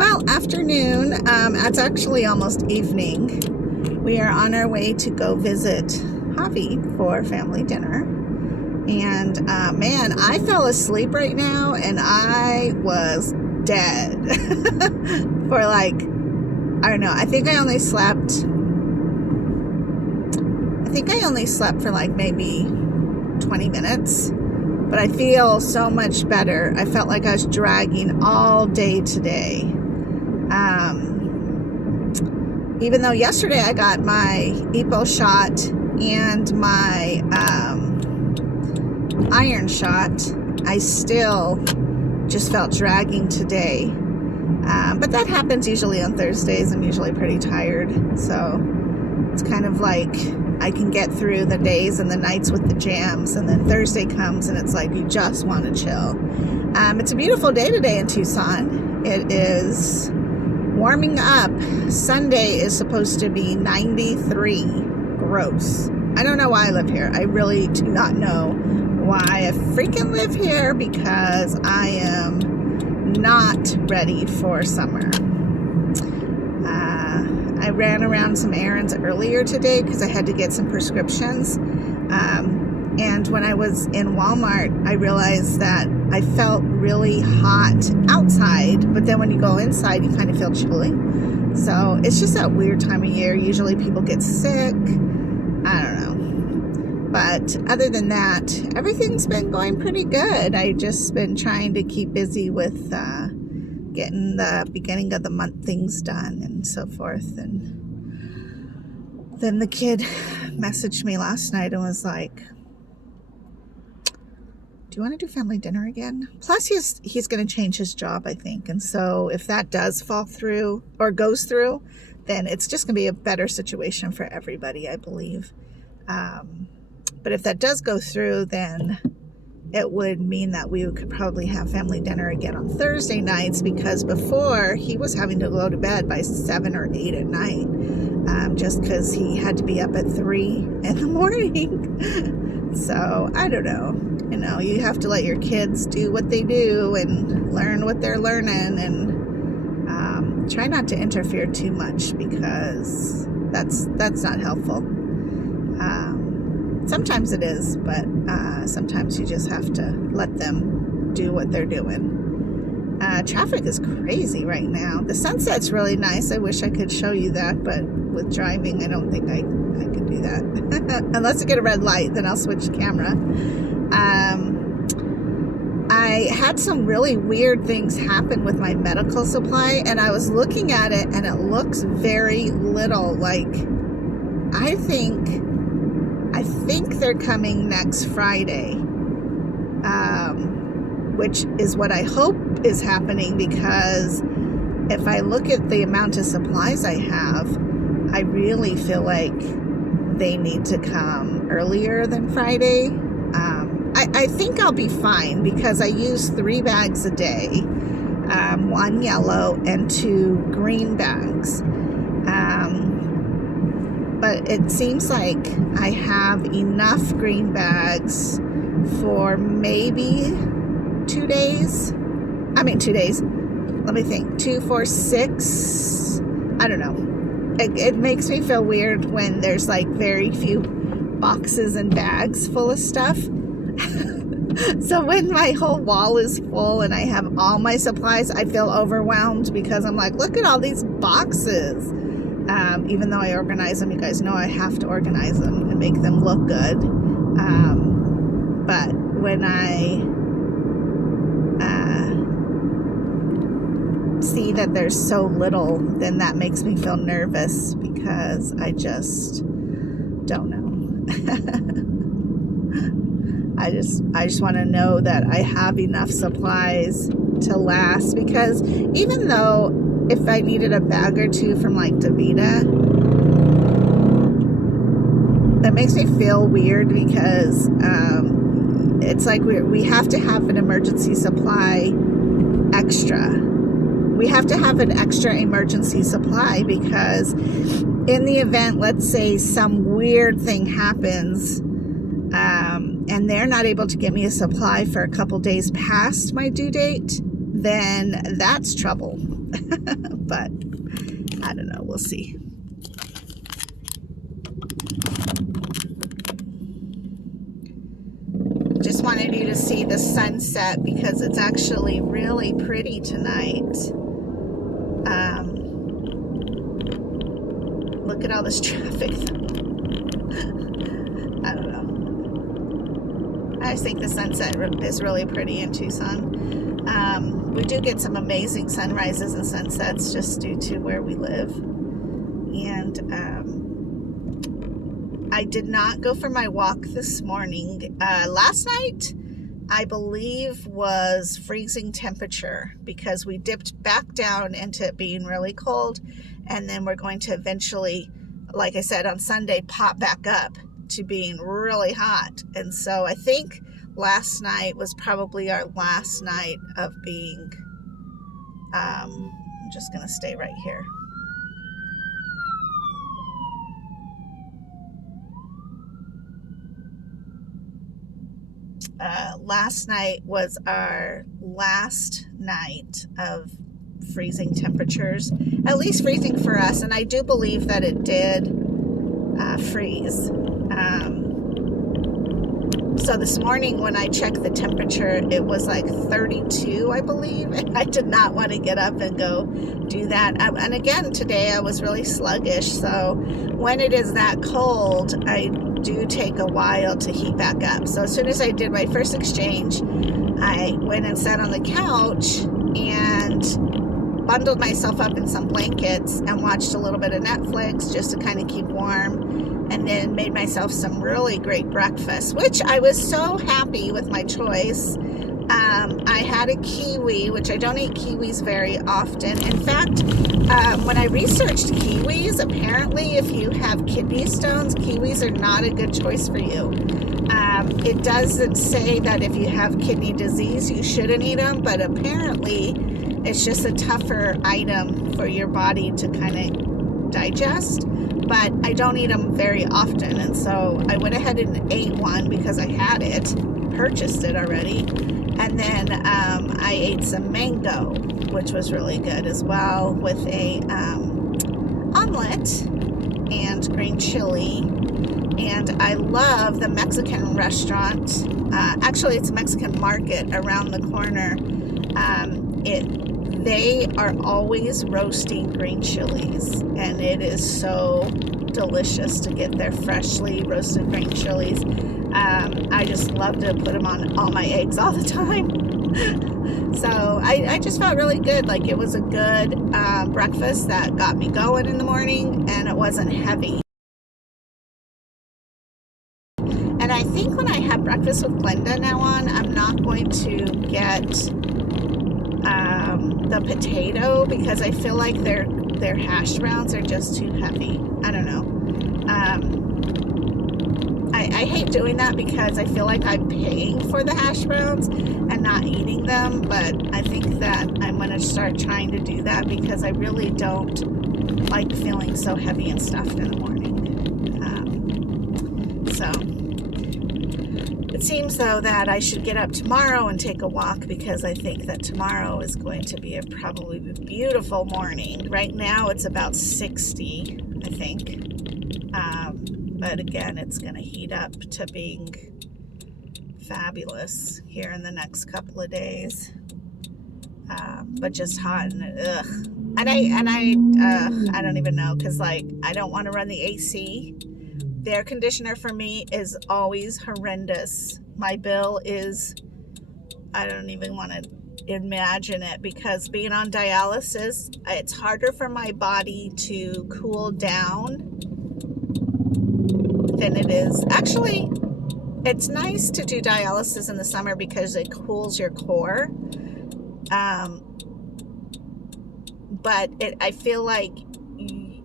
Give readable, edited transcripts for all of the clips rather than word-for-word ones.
Well, afternoon. It's actually almost evening. We are on our way to go visit Javi for family dinner. And man, I fell asleep right now and I was dead for like, I don't know, I think I only slept for like maybe 20 minutes. But I feel so much better. I felt like I was dragging all day today. Even though yesterday I got my EPO shot and my iron shot, I still just felt dragging today. But that happens usually on Thursdays. I'm usually pretty tired. So it's kind of like I can get through the days and the nights with the jams, and then Thursday comes and it's like you just want to chill. It's a beautiful day today in Tucson. It is warming up. Sunday is supposed to be 93. Gross. I don't know why I live here. I really do not know why I freaking live here, because I am not ready for summer. I ran around some errands earlier today because I had to get some prescriptions. And when I was in Walmart, I realized that I felt really hot outside, but then when you go inside, you kind of feel chilly. So it's just that weird time of year. Usually people get sick. I don't know. But other than that, everything's been going pretty good. I've just been trying to keep busy with getting the beginning of the month things done and so forth. And then the kid messaged me last night and was like, do you want to do family dinner again? Plus he's going to change his job, I think. And so if that does fall through or goes through, then it's just going to be a better situation for everybody, I believe. But if that does go through, then it would mean that we could probably have family dinner again on Thursday nights, because before he was having to go to bed by 7 or 8 at night, just because he had to be up at 3 in the morning. So I don't know. You know, you have to let your kids do what they do and learn what they're learning, and try not to interfere too much, because that's not helpful. Sometimes it is, but sometimes you just have to let them do what they're doing. Traffic is crazy right now. The sunset's really nice. I wish I could show you that, but with driving, I don't think I could do that. Unless I get a red light, then I'll switch camera. I had some really weird things happen with my medical supply, and I was looking at it, and it looks very little. Like, I think they're coming next Friday, which is what I hope is happening, because if I look at the amount of supplies I have, I really feel like they need to come earlier than Friday. I think I'll be fine, because I use 3 bags a day, 1 yellow and 2 green bags. But it seems like I have enough green bags for maybe 2 days. 2 days. Let me think. 2, 4, 6. I don't know. It makes me feel weird when there's like very few boxes and bags full of stuff. So when my whole wall is full and I have all my supplies, I feel overwhelmed, because I'm like, look at all these boxes. Even though I organize them, you guys know I have to organize them and make them look good. But when I see that there's so little, then that makes me feel nervous, because I just don't know. I just want to know that I have enough supplies to last, because even though if I needed a bag or 2 from like Davita, that makes me feel weird, because it's like we have to have an emergency supply extra. We have to have an extra emergency supply, because in the event, let's say some weird thing happens, and they're not able to get me a supply for a couple days past my due date, then that's trouble. But I don't know. We'll see. Just wanted you to see the sunset because it's actually really pretty tonight. Look at all this traffic. I don't know. I just think the sunset is really pretty in Tucson. We do get some amazing sunrises and sunsets just due to where we live. And I did not go for my walk this morning. Last night, I believe, was freezing temperature because we dipped back down into it being really cold. And then we're going to eventually, like I said, on Sunday, pop back up to being really hot. And so I think last night was probably our last night of being, I'm just going to stay right here. Last night was our last night of freezing temperatures, at least freezing for us, and I do believe that it did freeze. So this morning when I checked the temperature, it was like 32, I believe, and I did not want to get up and go do that. And again, today I was really sluggish, so when it is that cold, I do take a while to heat back up. So as soon as I did my first exchange, I went and sat on the couch and bundled myself up in some blankets and watched a little bit of Netflix just to kind of keep warm, and then made myself some really great breakfast, which I was so happy with my choice. I had a kiwi, which I don't eat kiwis very often. In fact, when I researched kiwis, apparently if you have kidney stones, kiwis are not a good choice for you. It doesn't say that if you have kidney disease, you shouldn't eat them, but apparently it's just a tougher item for your body to kind of digest. But I don't eat them very often, and so I went ahead and ate one because I had it, purchased it already. And then I ate some mango, which was really good as well, with a omelet and green chili. And I love the Mexican restaurant. Actually, it's a Mexican market around the corner. They are always roasting green chilies, and it is so delicious to get their freshly roasted green chilies. I just love to put them on all my eggs all the time. So I just felt really good. Like it was a good breakfast that got me going in the morning, and it wasn't heavy. And I think when I have breakfast with Glenda now on, I'm not going to get the potato because I feel like their hash browns are just too heavy. I don't know. I hate doing that because I feel like I'm paying for the hash browns and not eating them, but I think that I'm going to start trying to do that because I really don't like feeling so heavy and stuffed in the morning. So it seems though that I should get up tomorrow and take a walk because I think that tomorrow is going to be a probably beautiful morning. Right now it's about 60, I think. But again, it's going to heat up to being fabulous here in the next couple of days. But just hot and ugh. And I don't even know because like I don't want to run the AC. The air conditioner for me is always horrendous. My bill is, I don't even want to imagine it because being on dialysis, it's harder for my body to cool down than it is. Actually, it's nice to do dialysis in the summer because it cools your core. But I feel like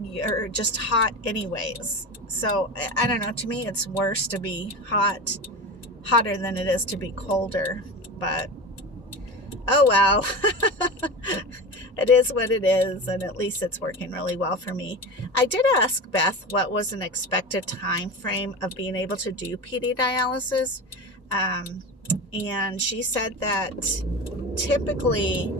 you're just hot anyways. So I don't know, to me it's worse to be hotter than it is to be colder, but oh well. It is what it is, and at least it's working really well for me. I did ask Beth what was an expected time frame of being able to do PD dialysis, and she said that typically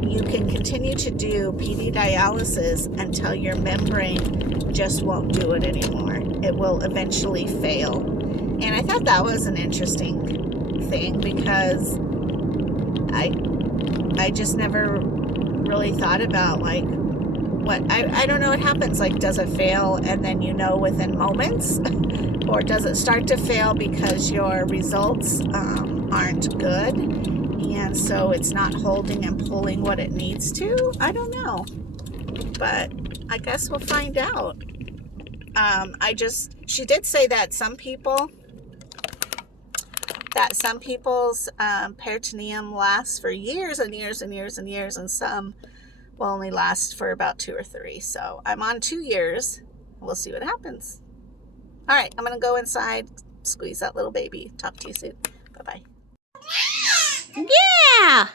you can continue to do PD dialysis until your membrane just won't do it anymore. It will eventually fail. And I thought that was an interesting thing because I just never really thought about like what I don't know what happens. Like, does it fail and then you know within moments, or does it start to fail because your results aren't good, and so it's not holding and pulling what it needs to? I don't know, but I guess we'll find out. She did say that some people's peritoneum lasts for years and years and years and years, and some will only last for about 2 or 3. So I'm on 2 years. We'll see what happens. All right, I'm going to go inside, squeeze that little baby. Talk to you soon. Bye-bye. Yeah!